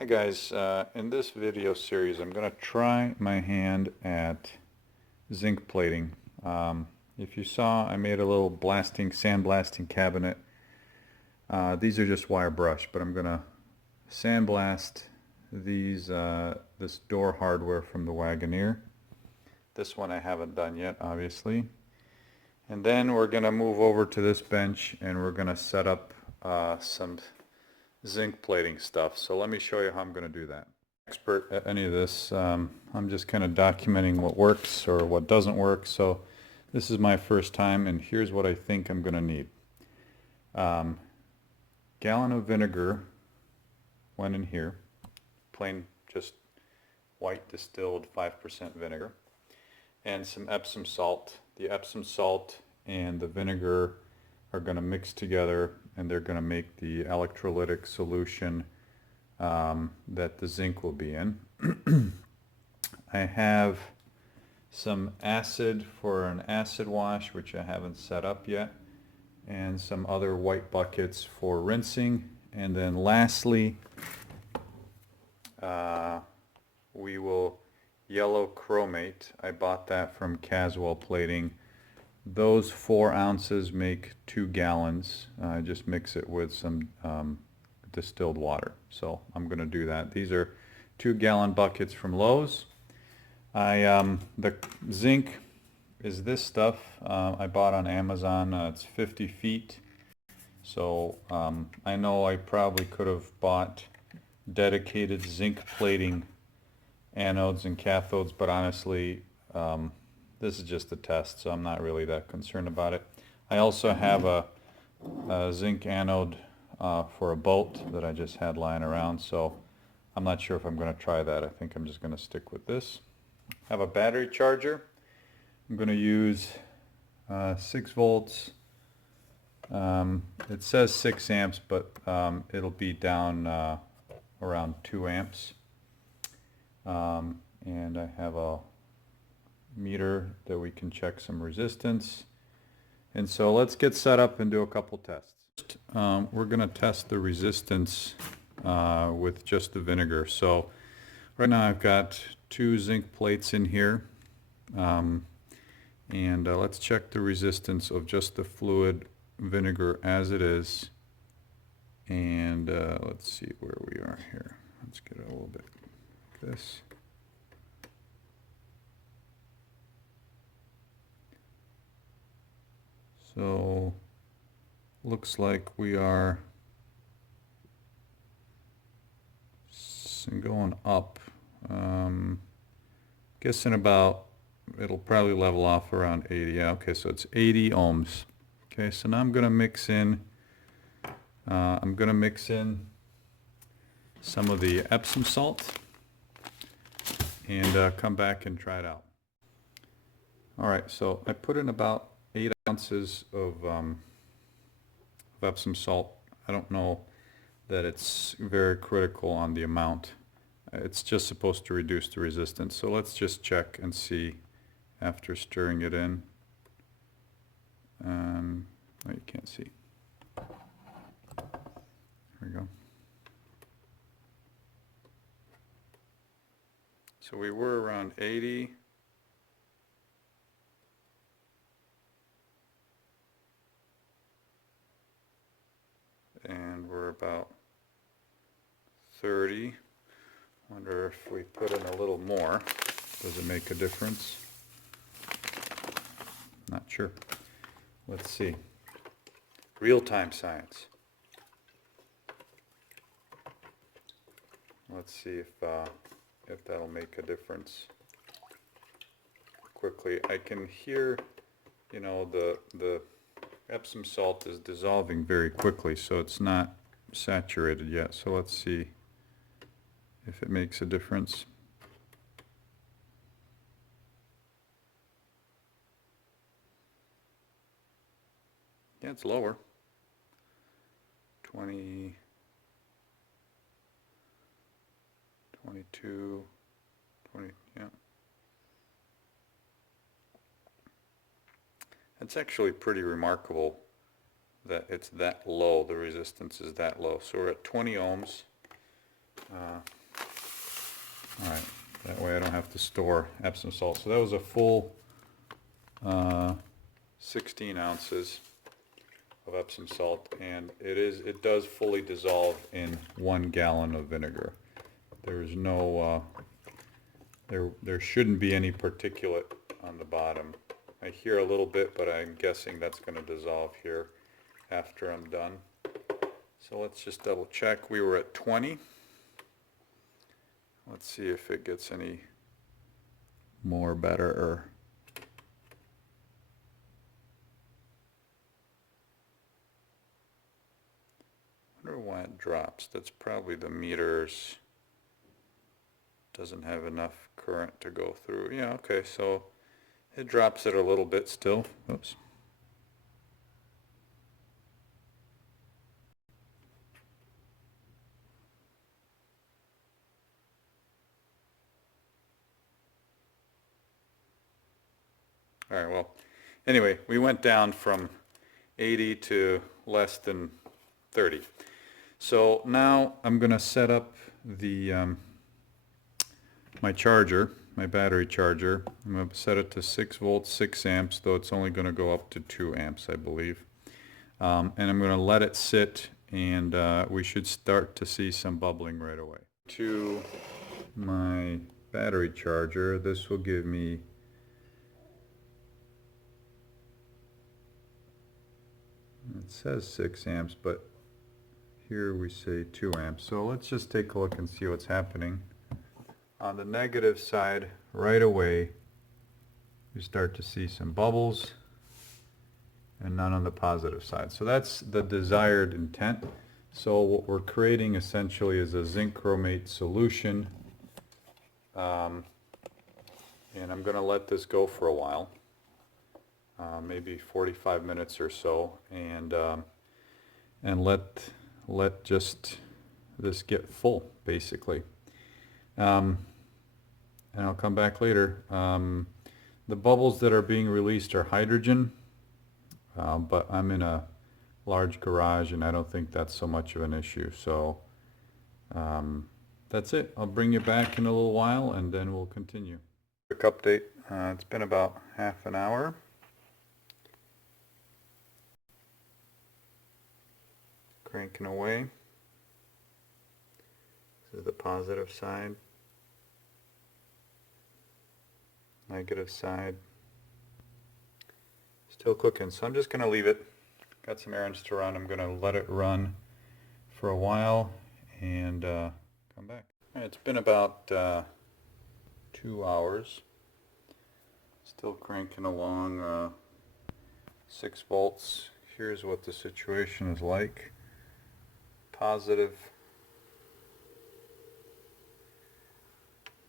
Hi guys, in this video series I'm going to try my hand at zinc plating. If you saw, I made a little sandblasting cabinet. These are just wire brush, but I'm going to sandblast this door hardware from the Wagoneer. This one I haven't done yet, obviously. And then we're going to move over to this bench and we're going to set up some zinc plating stuff. So let me show you how I'm going to do that. Expert at any of this. I'm just kind of documenting what works or what doesn't work. So this is my first time, and here's what I think I'm going to need. Gallon of vinegar went in here, plain just white distilled 5% vinegar, and some Epsom salt. The Epsom salt and the vinegar are going to mix together, and they're going to make the electrolytic solution that the zinc will be in. I have some acid for an acid wash, which I haven't set up yet, and some other white buckets for rinsing. And then lastly, we will yellow chromate. I bought that from Caswell Plating. Those 4 ounces make 2 gallons. I just mix it with some distilled water. So I'm going to do that. These are 2-gallon buckets from Lowe's. The zinc is this stuff I bought on Amazon. It's 50 feet. So I know I probably could have bought dedicated zinc plating anodes and cathodes, but honestly this is just a test, so I'm not really that concerned about it. I also have a zinc anode for a boat that I just had lying around, so I'm not sure if I'm going to try that. I think I'm just going to stick with this. I have a battery charger. I'm going to use 6 volts. It says 6 amps, but it'll be down around 2 amps. And I have a meter that we can check some resistance. And so let's get set up and do a couple tests. We're going to test the resistance with just the vinegar. So right now I've got 2 zinc plates in here, and let's check the resistance of just the fluid vinegar as it is. And let's see where we are here. Let's get it a little bit like this. So looks like we are going up. Guessing about, it'll probably level off around 80. Yeah, okay, so it's 80 ohms. Okay, so now I'm going to mix in some of the Epsom salt and come back and try it out. All right, so I put in about 8 ounces of Epsom salt. I don't know that it's very critical on the amount. It's just supposed to reduce the resistance. So let's just check and see after stirring it in. Oh, you can't see. There we go. So we were around 80. And we're about 30. Wonder if we put in a little more, does it make a difference? Not sure. Let's see. Real-time science. Let's see if that'll make a difference quickly. I can hear, you know, the Epsom salt is dissolving very quickly, so it's not saturated yet. So let's see if it makes a difference. Yeah, it's lower. 20, 22, 20, yeah. It's actually pretty remarkable that it's that low, the resistance is that low. So we're at 20 ohms. Alright, that way I don't have to store Epsom salt. So that was a full 16 ounces of Epsom salt, and it does fully dissolve in 1 gallon of vinegar. There's no there shouldn't be any particulate on the bottom. I hear a little bit, but I'm guessing that's going to dissolve here after I'm done. So let's just double check. We were at 20. Let's see if it gets any more better. Or I wonder why it drops. That's probably the meters. Doesn't have enough current to go through. Yeah, okay, so it drops it a little bit still. Oops. All right, well, anyway, we went down from 80 to less than 30. So now I'm going to set up the my charger, my battery charger. I'm going to set it to 6 volts, 6 amps, though it's only going to go up to 2 amps, I believe. And I'm going to let it sit, and we should start to see some bubbling right away. To my battery charger, this will give me it says 6 amps, but here we say 2 amps. So let's just take a look and see what's happening. On the negative side, right away, you start to see some bubbles, and none on the positive side. So that's the desired intent. So what we're creating essentially is a zinc chromate solution. And I'm going to let this go for a while, maybe 45 minutes or so, and let just this get full, basically. And I'll come back later. The bubbles that are being released are hydrogen, but I'm in a large garage and I don't think that's so much of an issue. So that's it. I'll bring you back in a little while and then we'll continue. Quick update. It's been about half an hour. Cranking away. This is the positive side. Negative side. Still cooking, so I'm just going to leave it. Got some errands to run. I'm going to let it run for a while and come back. Right, it's been about 2 hours. Still cranking along 6 volts. Here's what the situation is like. Positive,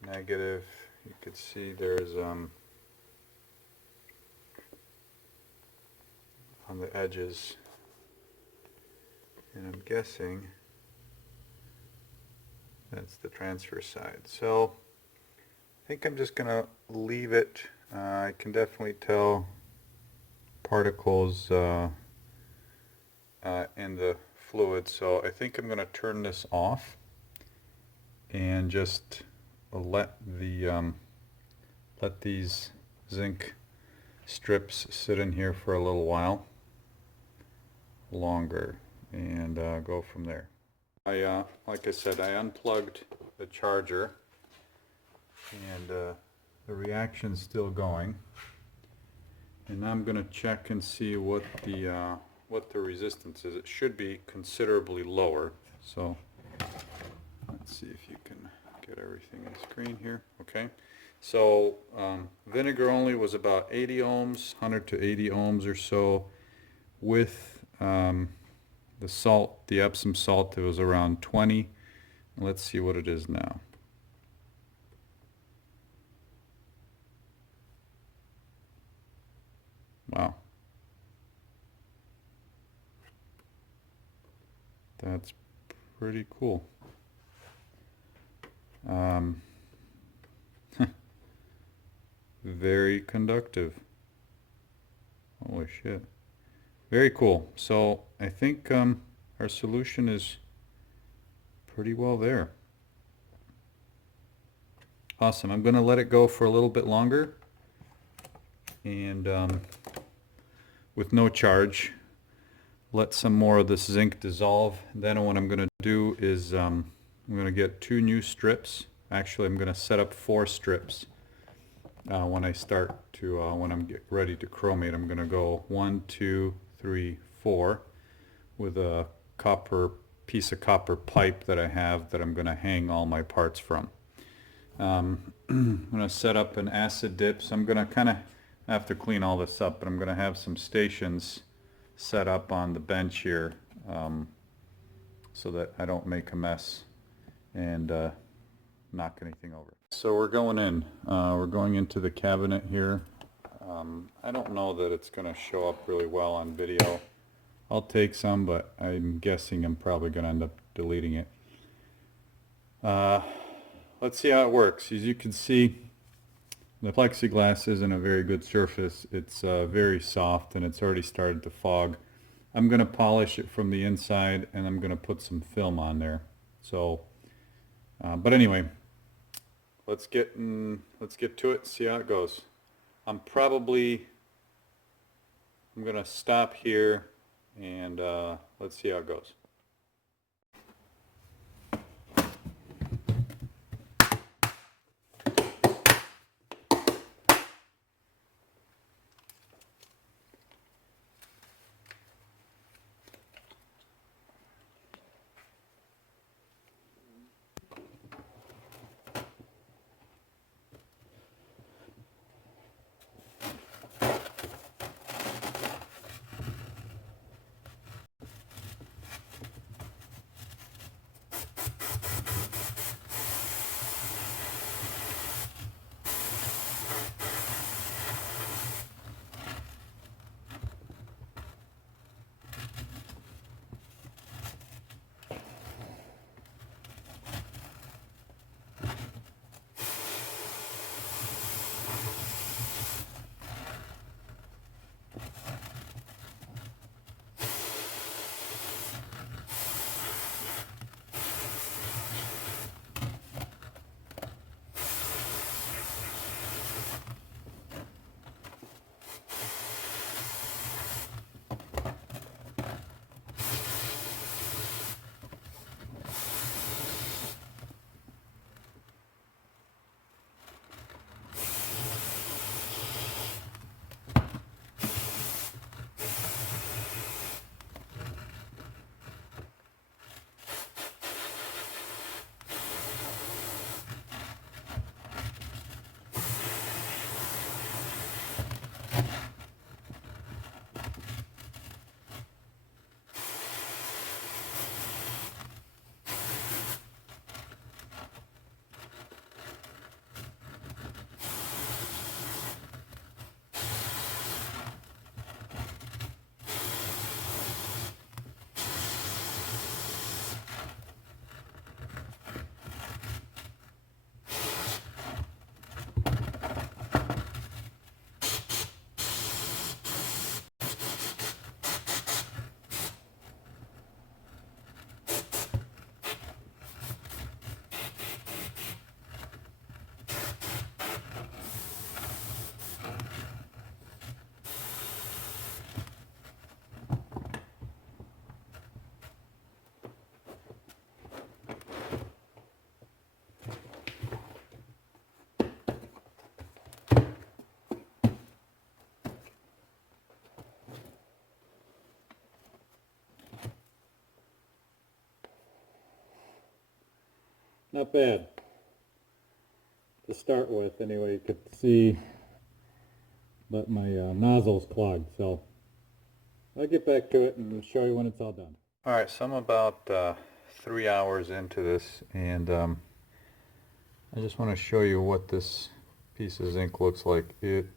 negative. You could see there's on the edges, and I'm guessing that's the transfer side. So I think I'm just gonna leave it. I can definitely tell particles in the fluid, so I think I'm gonna turn this off and just let these zinc strips sit in here for a little while longer and go from there. Like I said, I unplugged the charger and the reaction's still going, and now I'm going to check and see what the resistance is. It should be considerably lower, so let's see if you can get everything on screen here. Okay, so vinegar only was about 80 ohms, 100 to 80 ohms or so. With the salt, the Epsom salt, it was around 20. Let's see what it is now. Wow, that's pretty cool. Very conductive. Holy shit. Very cool. So I think our solution is pretty well there. Awesome. I'm going to let it go for a little bit longer, and with no charge, let some more of this zinc dissolve. Then what I'm going to do is I'm going to get 2 new strips. Actually, I'm going to set up 4 strips. When I start to, when I'm ready to chromate, I'm going to go 1, 2, 3, 4 with a piece of copper pipe that I have that I'm going to hang all my parts from. I'm going to set up an acid dip, so I'm going to kind of have to clean all this up, but I'm going to have some stations set up on the bench here so that I don't make a mess and knock anything over. So we're going in. We're going into the cabinet here. I don't know that it's going to show up really well on video. I'll take some, but I'm guessing I'm probably going to end up deleting it. Let's see how it works. As you can see, the plexiglass isn't a very good surface. It's very soft and it's already started to fog. I'm going to polish it from the inside and I'm going to put some film on there. So, but anyway, let's get to it, see how it goes. I'm going to stop here and let's see how it goes. Not bad to start with, anyway. You could see, but my nozzle's clogged, so I'll get back to it and show you when it's all done. Alright, so I'm about 3 hours into this, and I just want to show you what this piece of zinc looks like. It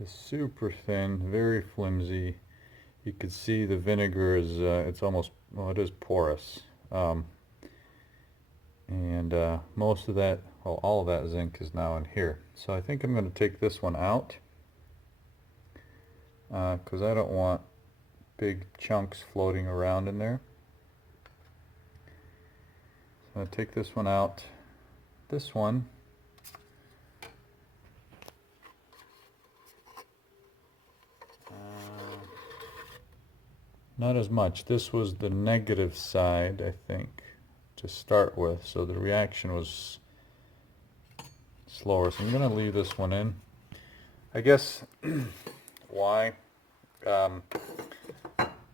is super thin, very flimsy. You can see the vinegar is, it's almost, well, it is porous. And most of that, well, all of that zinc is now in here. So I think I'm going to take this one out because I don't want big chunks floating around in there. So I'm going to take this one out. This one not as much. This was the negative side, I think, to start with, so the reaction was slower. So I'm going to leave this one in. I guess why? The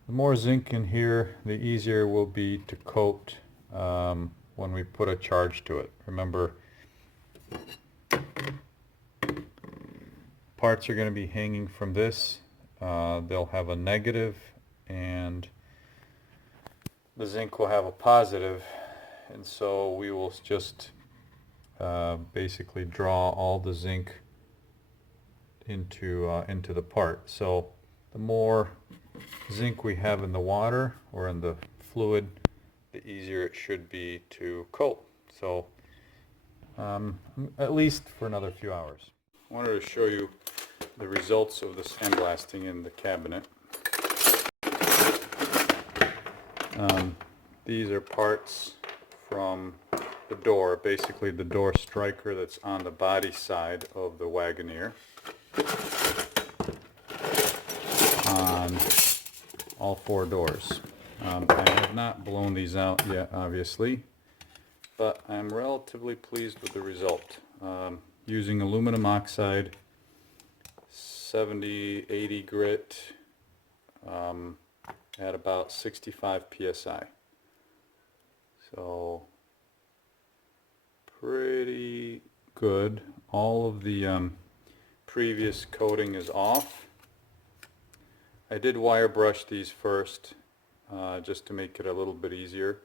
more zinc in here, the easier will be to coat when we put a charge to it. Remember, parts are going to be hanging from this. They'll have a negative, and the zinc will have a positive, and so we will just basically draw all the zinc into the part. So the more zinc we have in the water or in the fluid, the easier it should be to coat. So at least for another few hours. I wanted to show you the results of the sandblasting in the cabinet. These are parts from the door, basically the door striker that's on the body side of the Wagoneer, on all four doors. I have not blown these out yet, obviously, but I'm relatively pleased with the result. Using aluminum oxide, 70-80 grit, at about 65 psi. So pretty good. All of the previous coating is off. I did wire brush these first just to make it a little bit easier,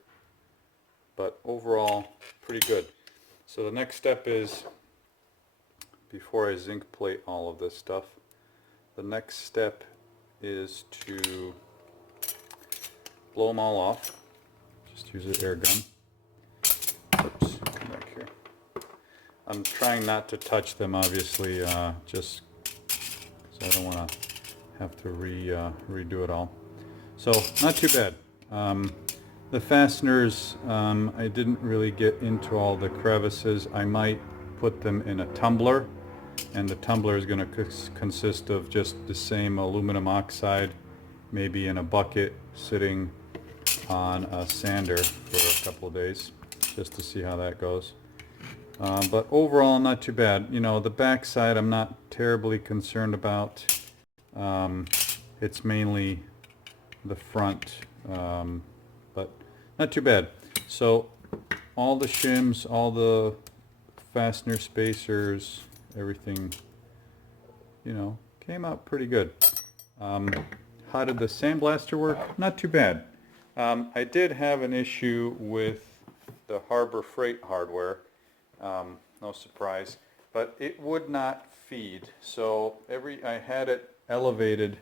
but overall pretty good. So the next step is, before I zinc plate all of this stuff, the next step is to blow them all off. Just use an air gun. Oops, come back here. I'm trying not to touch them, obviously, just because I don't want to have to redo it all. So not too bad. The fasteners, I didn't really get into all the crevices. I might put them in a tumbler, and the tumbler is going to consist of just the same aluminum oxide, maybe in a bucket, sitting on a sander for a couple of days, just to see how that goes. But overall, not too bad. You know, the back side I'm not terribly concerned about. It's mainly the front, but not too bad. So all the shims, all the fastener spacers, everything, you know, came out pretty good. How did the sandblaster work? Not too bad. I did have an issue with the Harbor Freight hardware, no surprise, but it would not feed. So I had it elevated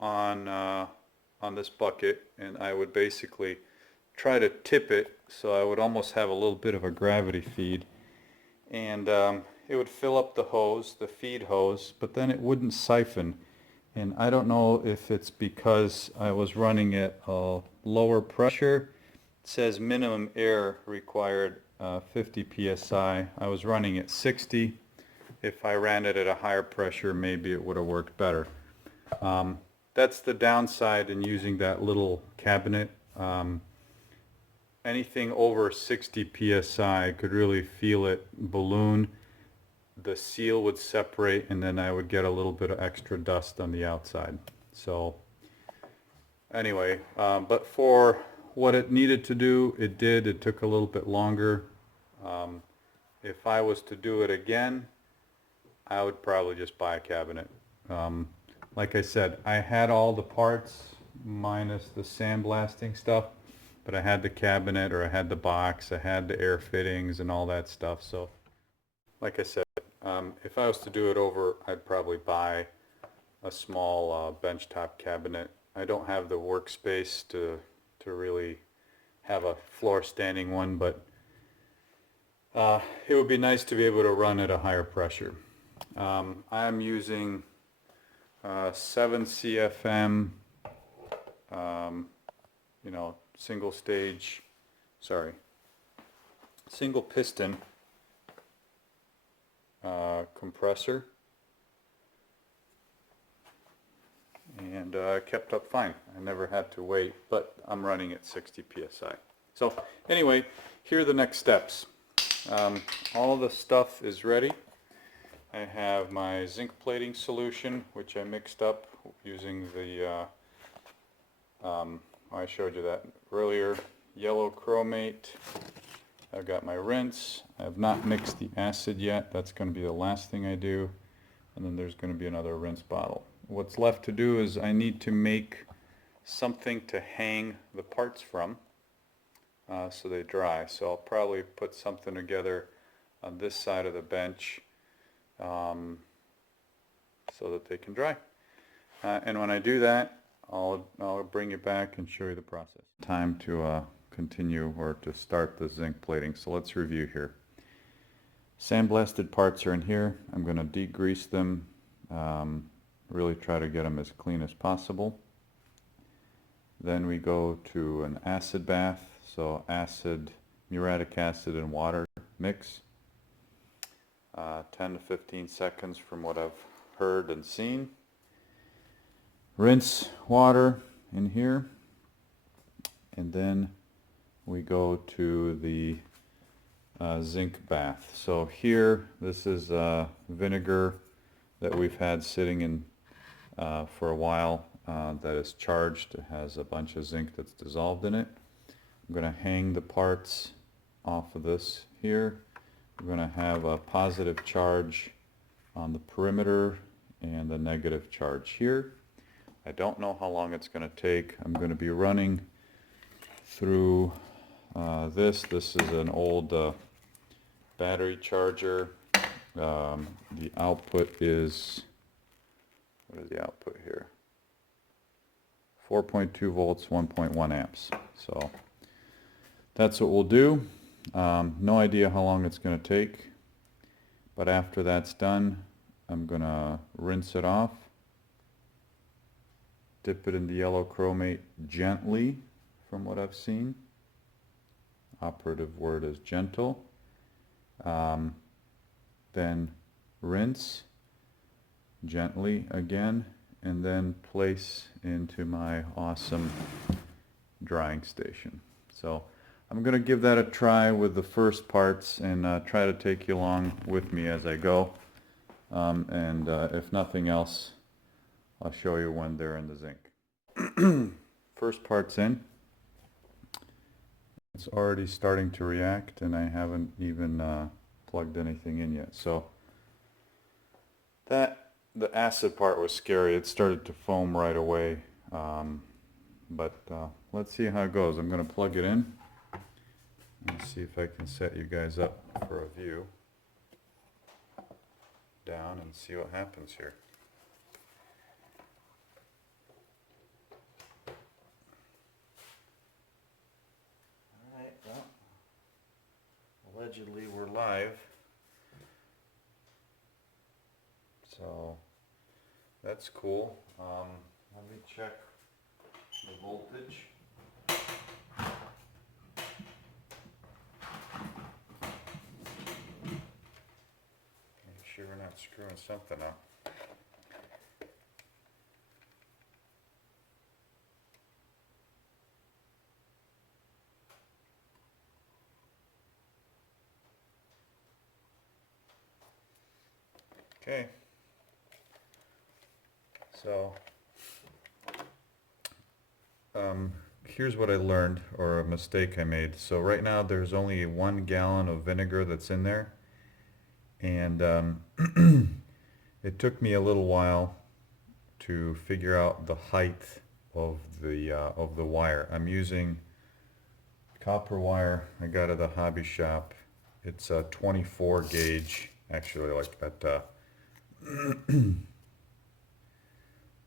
on this bucket, and I would basically try to tip it so I would almost have a little bit of a gravity feed, and it would fill up the hose, the feed hose, but then it wouldn't siphon. And I don't know if it's because I was running at a lower pressure. It says minimum air required 50 psi. I was running at 60. If I ran it at a higher pressure, maybe it would have worked better. That's the downside in using that little cabinet. Anything over 60 psi could really feel it balloon. The seal would separate, and then I would get a little bit of extra dust on the outside. So anyway, but for what it needed to do, it did. It took a little bit longer. If I was to do it again, I would probably just buy a cabinet. Like I said, I had all the parts minus the sandblasting stuff, but I had the cabinet, or I had the box, I had the air fittings and all that stuff. So like I said, if I was to do it over, I'd probably buy a small benchtop cabinet. I don't have the workspace to really have a floor standing one, but it would be nice to be able to run at a higher pressure. I'm using 7 CFM, you know, single stage sorry, single piston compressor, and kept up fine. I never had to wait, but I'm running at 60 psi. So anyway, here are the next steps. All the stuff is ready. I have my zinc plating solution, which I mixed up using the, I showed you that earlier, yellow chromate. I've got my rinse. I have not mixed the acid yet. That's going to be the last thing I do. And then there's going to be another rinse bottle. What's left to do is I need to make something to hang the parts from so they dry. So I'll probably put something together on this side of the bench so that they can dry. And when I do that, I'll bring you back and show you the process. Time to continue or to start the zinc plating. So let's review here. Sandblasted parts are in here. I'm going to degrease them, really try to get them as clean as possible. Then we go to an acid bath, so acid, muriatic acid and water mix. 10 to 15 seconds from what I've heard and seen. Rinse water in here, and then we go to the zinc bath. So here, this is vinegar that we've had sitting in for a while that is charged. It has a bunch of zinc that's dissolved in it. I'm going to hang the parts off of this here. We're going to have a positive charge on the perimeter and the negative charge here. I don't know how long it's going to take. I'm going to be running through this. This is an old battery charger. The output is, what is the output here? 4.2 volts, 1.1 amps. So that's what we'll do. No idea how long it's going to take, but after that's done, I'm going to rinse it off, dip it in the yellow chromate gently, from what I've seen. Operative word is gentle. Then rinse gently again, and then place into my awesome drying station. So I'm going to give that a try with the first parts and try to take you along with me as I go. And if nothing else, I'll show you when they're in the zinc. First part's in. It's already starting to react, and I haven't even plugged anything in yet. So the acid part was scary. It started to foam right away. But let's see how it goes. I'm going to plug it in. Let's see if I can set you guys up for a view down and see what happens here. Alright, well, allegedly we're live. So that's cool. Let me check the voltage. Make sure we're not screwing something up. Okay. So here's what I learned, or a mistake I made. So right now there's only 1 gallon of vinegar that's in there, and it took me a little while to figure out the height of the wire. I'm using copper wire I got at the hobby shop. It's a 24 gauge, actually, like at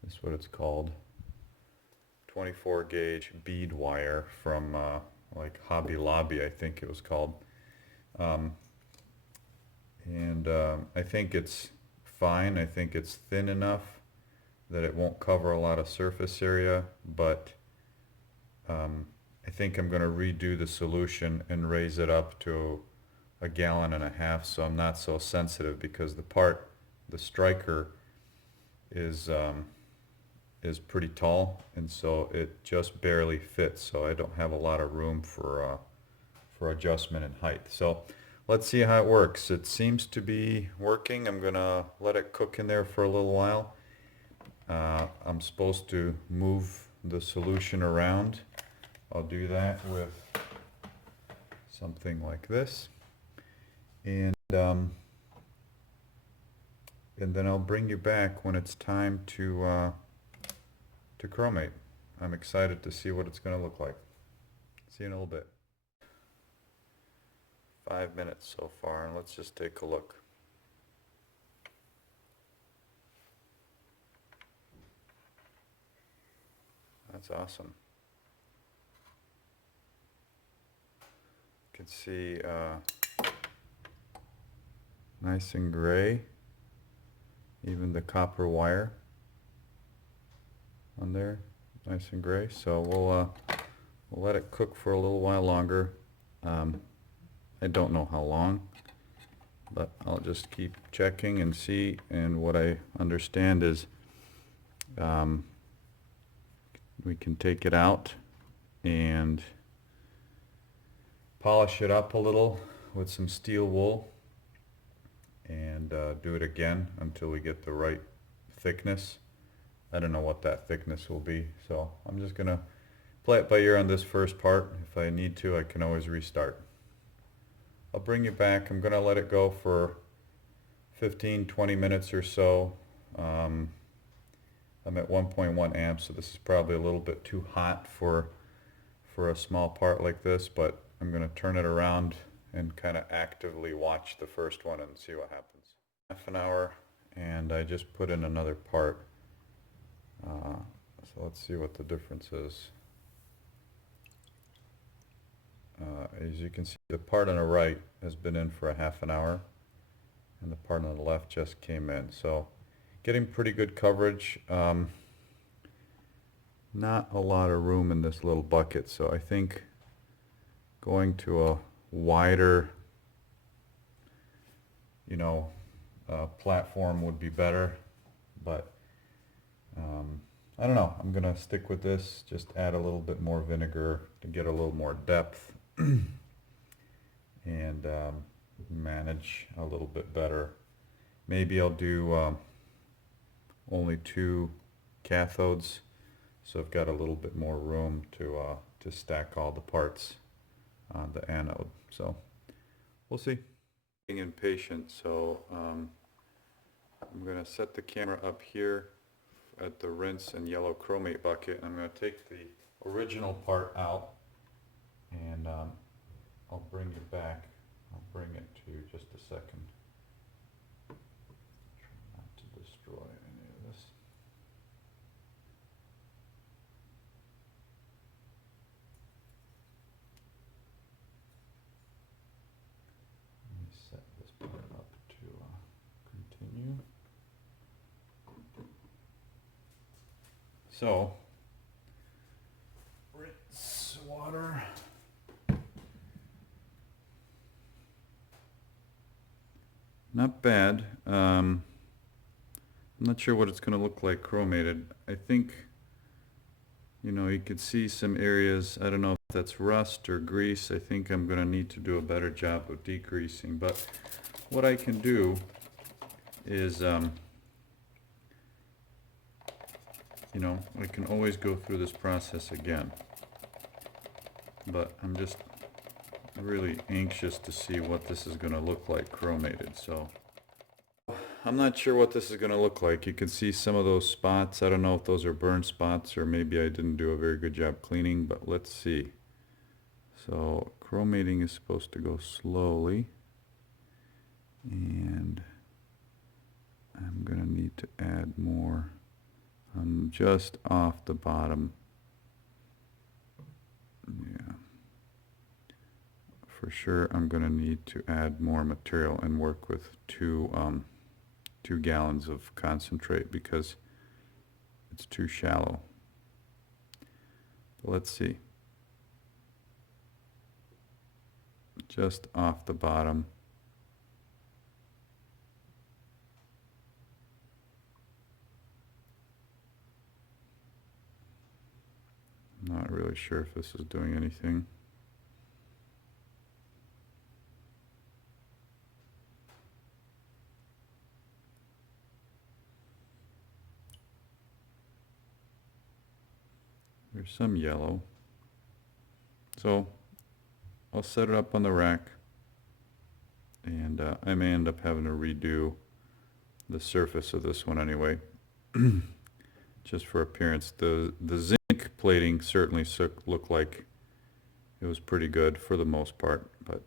that's what it's called. 24 gauge bead wire from like Hobby Lobby, I think it was called. I think it's fine. I think it's thin enough that it won't cover a lot of surface area, but I think I'm going to redo the solution and raise it up to 1.5 gallons, so I'm not so sensitive, because the striker is pretty tall, and so it just barely fits, so I don't have a lot of room for adjustment in height. So let's see how it works. It seems to be working. I'm gonna let it cook in there for a little while. I'm supposed to move the solution around. I'll do that with something like this, and then I'll bring you back when it's time to chromate. I'm excited to see what it's going to look like. See you in a little bit. 5 minutes so far, and let's just take a look. That's awesome. You can see nice and gray, even the copper wire on there, nice and gray. So we'll let it cook for a little while longer. I don't know how long, but I'll just keep checking and see. And what I understand is we can take it out and polish it up a little with some steel wool, and do it again until we get the right thickness. I don't know what that thickness will be, so I'm just gonna play it by ear on this first part. If I need to, I can always restart. I'll bring you back. I'm gonna let it go for 15-20 minutes or so. I'm at 1.1 amps, so this is probably a little bit too hot for a small part like this, but I'm gonna turn it around and kind of actively watch the first one and see what happens. Half an hour, and I just put in another part. So let's see what the difference is. As you can see, the part on the right has been in for a half an hour, and the part on the left just came in. So getting pretty good coverage. Not a lot of room in this little bucket, so I think going to a wider, platform would be better, but I don't know. I'm gonna stick with this, just add a little bit more vinegar to get a little more depth and manage a little bit better. Maybe I'll do only 2 cathodes, so I've got a little bit more room to stack all the parts on the anode. So we'll see. Being impatient, so I'm going to set the camera up here at the rinse and yellow chromate bucket. I'm going to take the original part out, and I'll bring you back. I'll bring it to you just a second. Try not to destroy any of this. Let me set this part up to continue. So, rinse water. Not bad. I'm not sure what it's going to look like chromated. I think, you could see some areas. I don't know if that's rust or grease. I think I'm going to need to do a better job of degreasing. But what I can do is, I can always go through this process again. But I'm just really anxious to see what this is going to look like chromated. So I'm not sure what this is going to look like. You can see some of those spots. I don't know if those are burn spots or maybe I didn't do a very good job cleaning, but let's see. So chromating is supposed to go slowly, and I'm going to need to add more. I'm just off the bottom. Yeah. For sure, I'm going to need to add more material and work with 2 gallons of concentrate because it's too shallow. But let's see. just off the bottom. Not really sure if this is doing anything. There's some yellow. So I'll set it up on the rack, and I may end up having to redo the surface of this one anyway, just for appearance. The zinc plating certainly looked like it was pretty good for the most part, but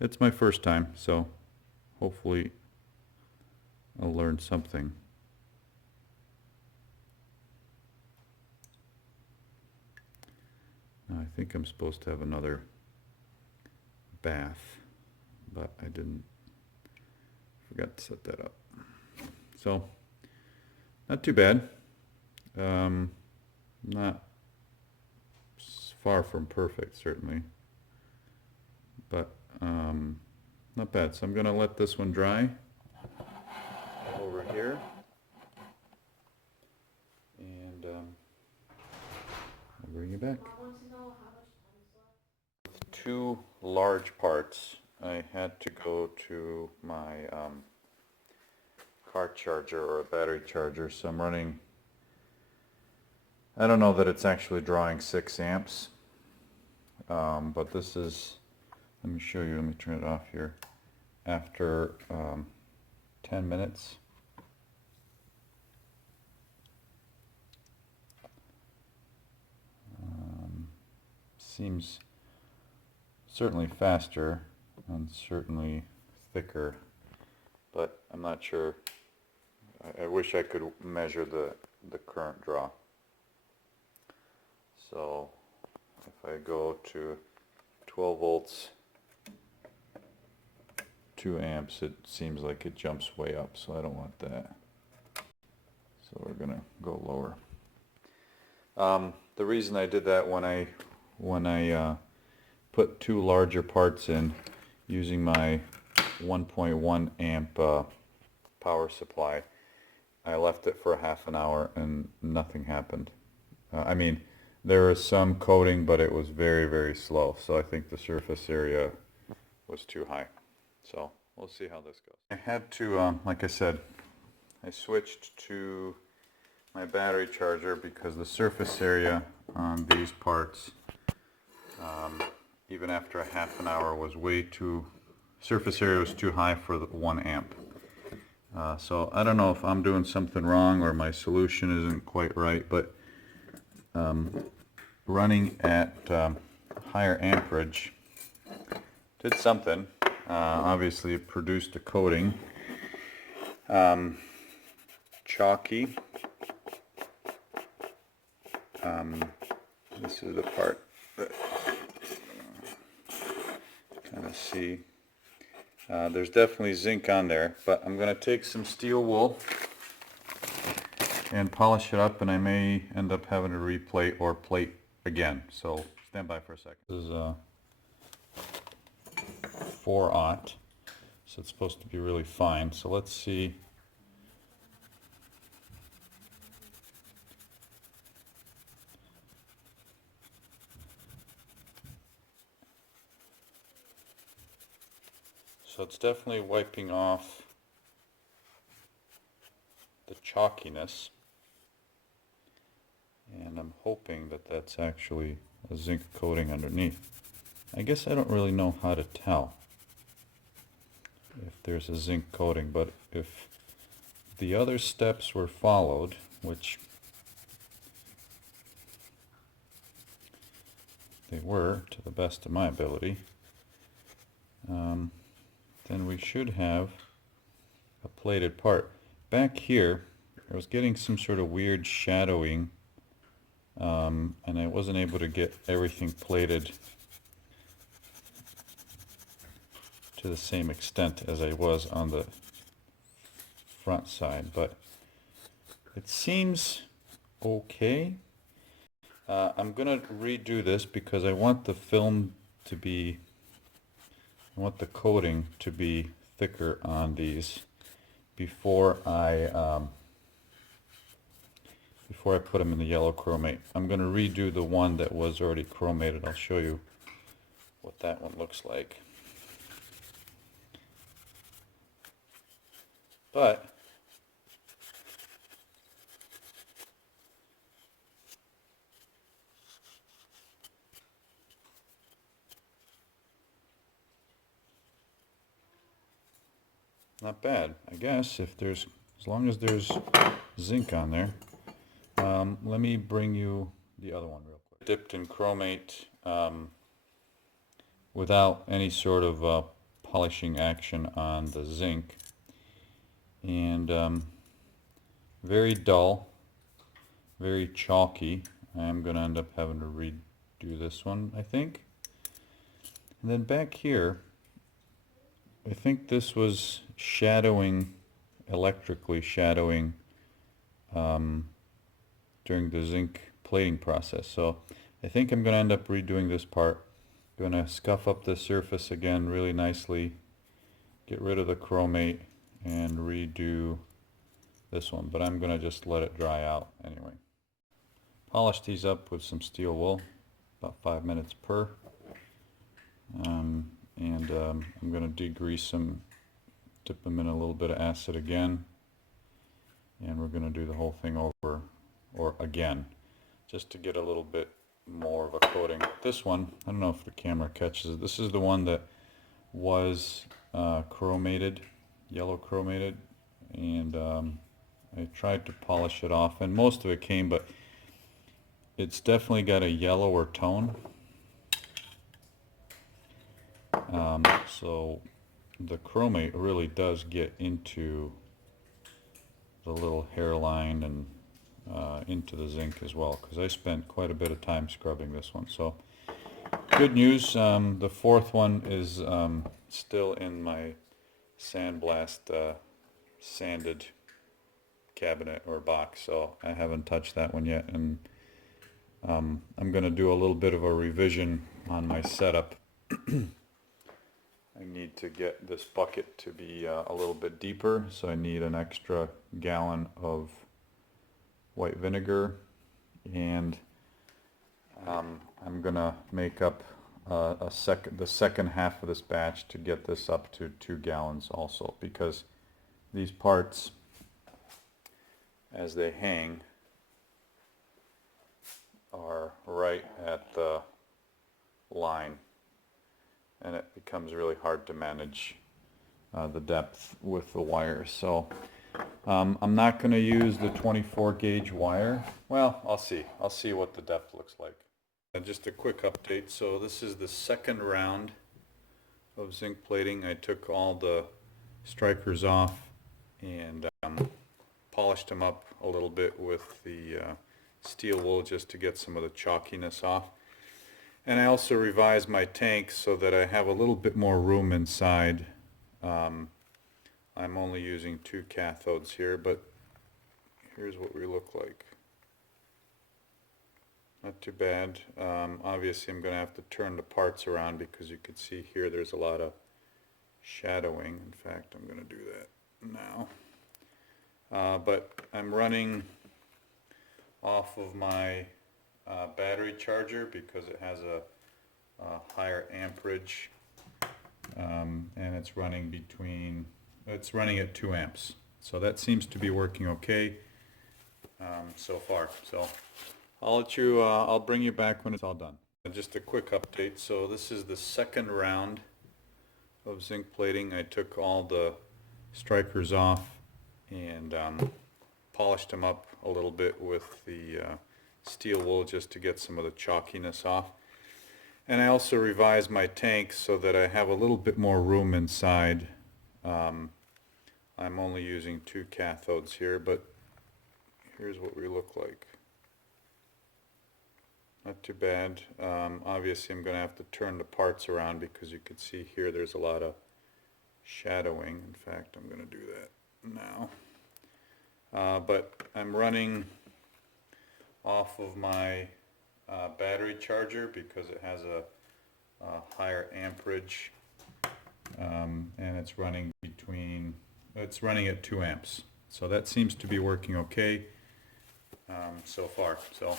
it's my first time, so hopefully I'll learn something. Now, I think I'm supposed to have another bath, but I forgot to set that up. So, not too bad. Not far from perfect, certainly, but not bad. So I'm going to let this one dry over here, and I'll bring you back. With two large parts, I had to go to my car charger or a battery charger, so I'm running, I don't know that it's actually drawing 6 amps, but this is, let me show you, let me turn it off here, after 10 minutes. Seems certainly faster and certainly thicker, but I'm not sure. I wish I could measure the current draw. So if I go to 12 volts, 2 amps, it seems like it jumps way up, so I don't want that. So we're gonna go lower. The reason I did that when I put 2 larger parts in using my 1.1 amp power supply, I left it for half an hour and nothing happened. I mean, there was some coating, but it was very, very slow, so I think the surface area was too high. So we'll see how this goes. I had to, like I said, I switched to my battery charger because the surface area on these parts, even after a half an hour, was way too, surface area was too high for the 1 amp. So I don't know if I'm doing something wrong or my solution isn't quite right, but running at higher amperage did something. Obviously it produced a coating. Chalky. This is the part that kind of see. There's definitely zinc on there, but I'm going to take some steel wool and polish it up, and I may end up having to replate or plate again. So stand by for a second. This is 4/0, so it's supposed to be really fine. So let's see. So it's definitely wiping off the chalkiness, and I'm hoping that that's actually a zinc coating underneath. I guess I don't really know how to tell if there's a zinc coating, but if the other steps were followed, which they were to the best of my ability, then we should have a plated part. Back here, I was getting some sort of weird shadowing, and I wasn't able to get everything plated to the same extent as I was on the front side, but it seems okay. I'm gonna redo this because I want the film to be, I want the coating to be thicker on these before I put them in the yellow chromate. I'm going to redo the one that was already chromated. I'll show you what that one looks like. But not bad, I guess, if there's, as long as there's zinc on there. Let me bring you the other one real quick. Dipped in chromate without any sort of polishing action on the zinc, and very dull, very chalky. I'm going to end up having to redo this one, I think. And then back here, I think this was shadowing, electrically shadowing during the zinc plating process. So I think I'm going to end up redoing this part. Going to scuff up the surface again really nicely, get rid of the chromate, and redo this one. But I'm going to just let it dry out anyway. Polish these up with some steel wool, about 5 minutes per. I'm going to degrease them, dip them in a little bit of acid again, and we're going to do the whole thing over or again, just to get a little bit more of a coating. This one, I don't know if the camera catches it. This is the one that was chromated, yellow chromated, and I tried to polish it off, and most of it came, but it's definitely got a yellower tone. So the chromate really does get into the little hairline and into the zinc as well, because I spent quite a bit of time scrubbing this one. So good news, the fourth one is still in my sandblast sanded cabinet or box, so I haven't touched that one yet, and I'm going to do a little bit of a revision on my setup. I need to get this bucket to be a little bit deeper, so I need an extra gallon of white vinegar, and I'm gonna make up the second half of this batch to get this up to 2 gallons also, because these parts, as they hang, are right at the line, and it becomes really hard to manage the depth with the wires. So I'm not going to use the 24 gauge wire. Well, I'll see what the depth looks like. Just a quick update. So this is the second round of zinc plating. I took all the strikers off and polished them up a little bit with the steel wool just to get some of the chalkiness off. And I also revised my tank so that I have a little bit more room inside. I'm only using 2 cathodes here, but here's what we look like. Not too bad. Obviously I'm going to have to turn the parts around, because you can see here there's a lot of shadowing. In fact, I'm going to do that now. But I'm running off of my battery charger because it has a higher amperage, and it's running at 2 amps. So that seems to be working okay so far. So I'll bring you back when it's all done. Just a quick update. So this is the second round of zinc plating. I took all the strikers off and polished them up a little bit with the steel wool just to get some of the chalkiness off. And I also revised my tank so that I have a little bit more room inside. I'm only using 2 cathodes here, but here's what we look like. Not too bad. Obviously I'm going to have to turn the parts around, because you can see here there's a lot of shadowing. In fact, I'm going to do that now. But I'm running off of my battery charger because it has a higher amperage, and it's running at 2 amps. So that seems to be working okay so far. So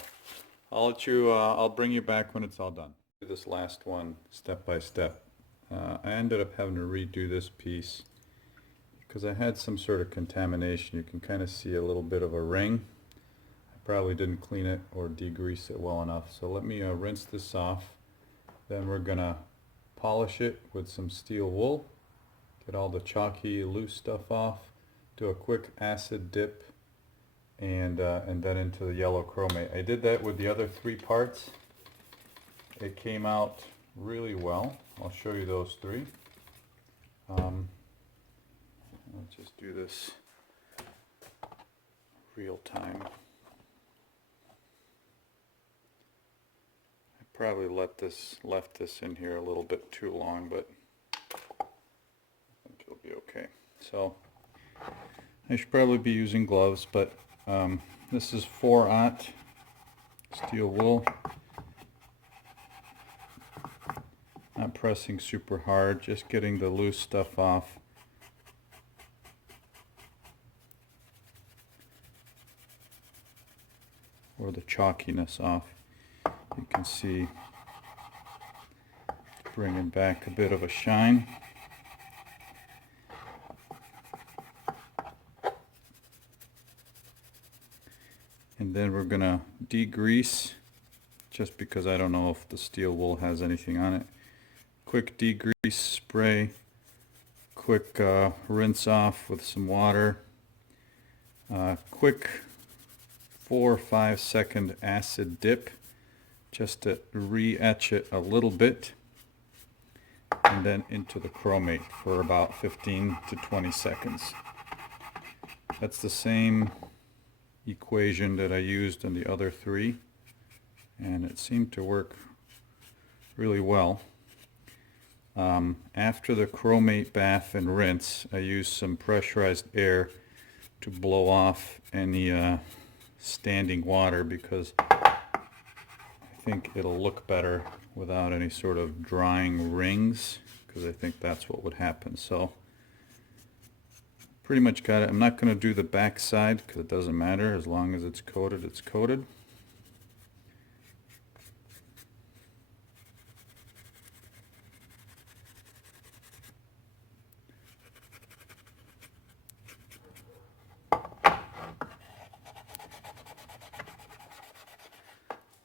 I'll bring you back when it's all done. Do this last one step by step. I ended up having to redo this piece because I had some sort of contamination. You can kind of see a little bit of a ring. I probably didn't clean it or degrease it well enough. So let me rinse this off. Then we're gonna polish it with some steel wool, get all the chalky loose stuff off, do a quick acid dip, and then into the yellow chromate. I did that with the other 3 parts. It came out really well. I'll show you those 3. Let's just do this real time. I probably left this in here a little bit too long, but I think it'll be okay. So I should probably be using gloves, but this is 4/0 steel wool. Not pressing super hard, just getting the loose stuff off. Or the chalkiness off. You can see bringing back a bit of a shine. And then we're gonna degrease, just because I don't know if the steel wool has anything on it. Quick degrease spray, quick rinse off with some water, quick 4 or 5 second acid dip just to re-etch it a little bit, and then into the chromate for about 15 to 20 seconds. That's the same equation that I used in the other 3, and it seemed to work really well. After the chromate bath and rinse, I used some pressurized air to blow off any standing water, because I think it'll look better without any sort of drying rings, because I think that's what would happen. So pretty much got it. I'm not going to do the back side because it doesn't matter. As long as it's coated, it's coated.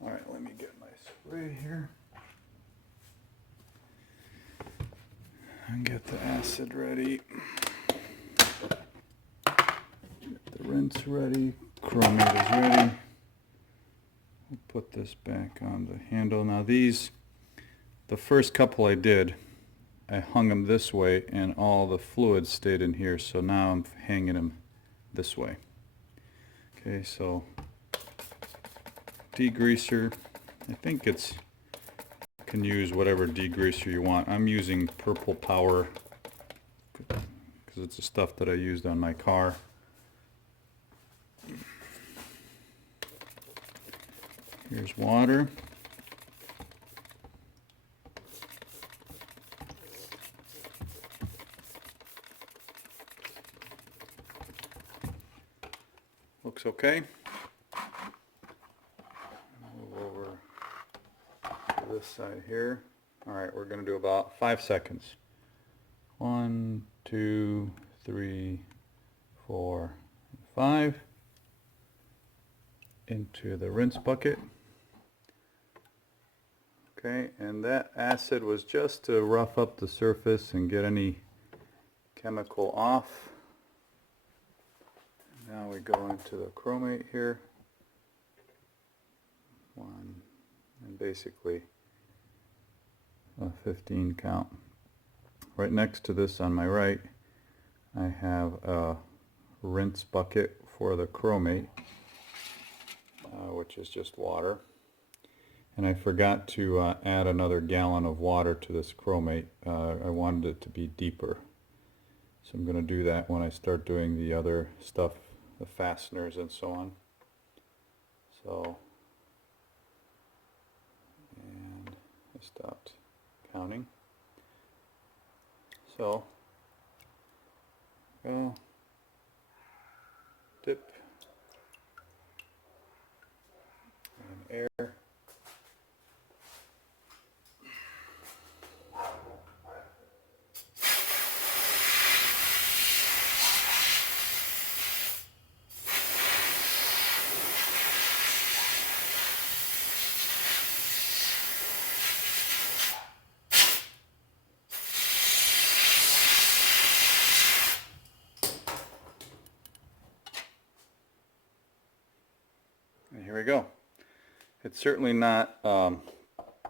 Alright, let me get my spray here and get the acid ready. Get the rinse ready, chromate is ready. We'll put this back on the handle. Now these, the first couple I did, I hung them this way and all the fluid stayed in here, so now I'm hanging them this way. Okay, so degreaser, I think you can use whatever degreaser you want. I'm using Purple Power because it's the stuff that I used on my car. Here's water. Looks okay. Move over to this side here. Alright, we're going to do about 5 seconds. 1, 2, 3, 4, 5. Into the rinse bucket. Okay, and that acid was just to rough up the surface and get any chemical off. Now we go into the chromate here. 1, and basically a 15 count. Right next to this on my right, I have a rinse bucket for the chromate, which is just water. And I forgot to add another gallon of water to this chromate. I wanted it to be deeper. So I'm going to do that when I start doing the other stuff, the fasteners and so on. So, and I stopped counting. So, go, dip, and air. And here we go. It's certainly not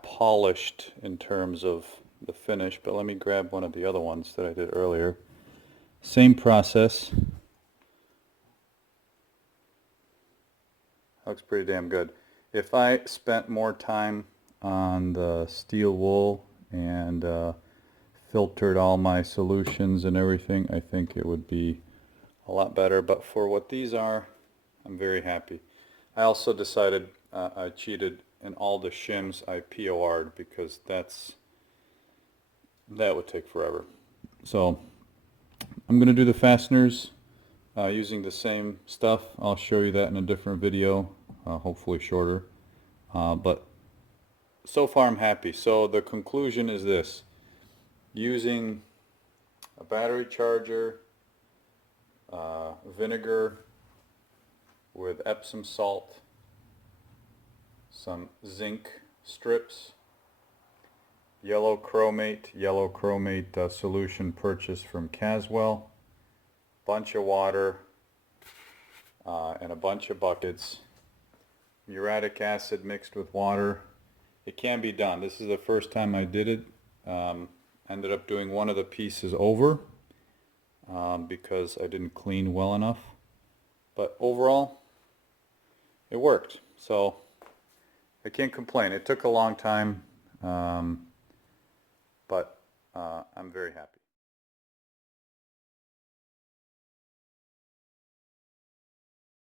polished in terms of the finish, but let me grab one of the other ones that I did earlier. Same process. Looks pretty damn good. If I spent more time on the steel wool and filtered all my solutions and everything, I think it would be a lot better. But for what these are, I'm very happy. I also decided I cheated in all the shims. I POR'd because that would take forever. So I'm going to do the fasteners using the same stuff. I'll show you that in a different video, hopefully shorter. But so far I'm happy. So the conclusion is this: using a battery charger, vinegar with Epsom salt, some zinc strips, yellow chromate solution purchased from Caswell, bunch of water, and a bunch of buckets, uric acid mixed with water. It can be done. This is the first time I did it. Ended up doing one of the pieces over because I didn't clean well enough. But overall, it worked. So I can't complain. It took a long time, but I'm very happy.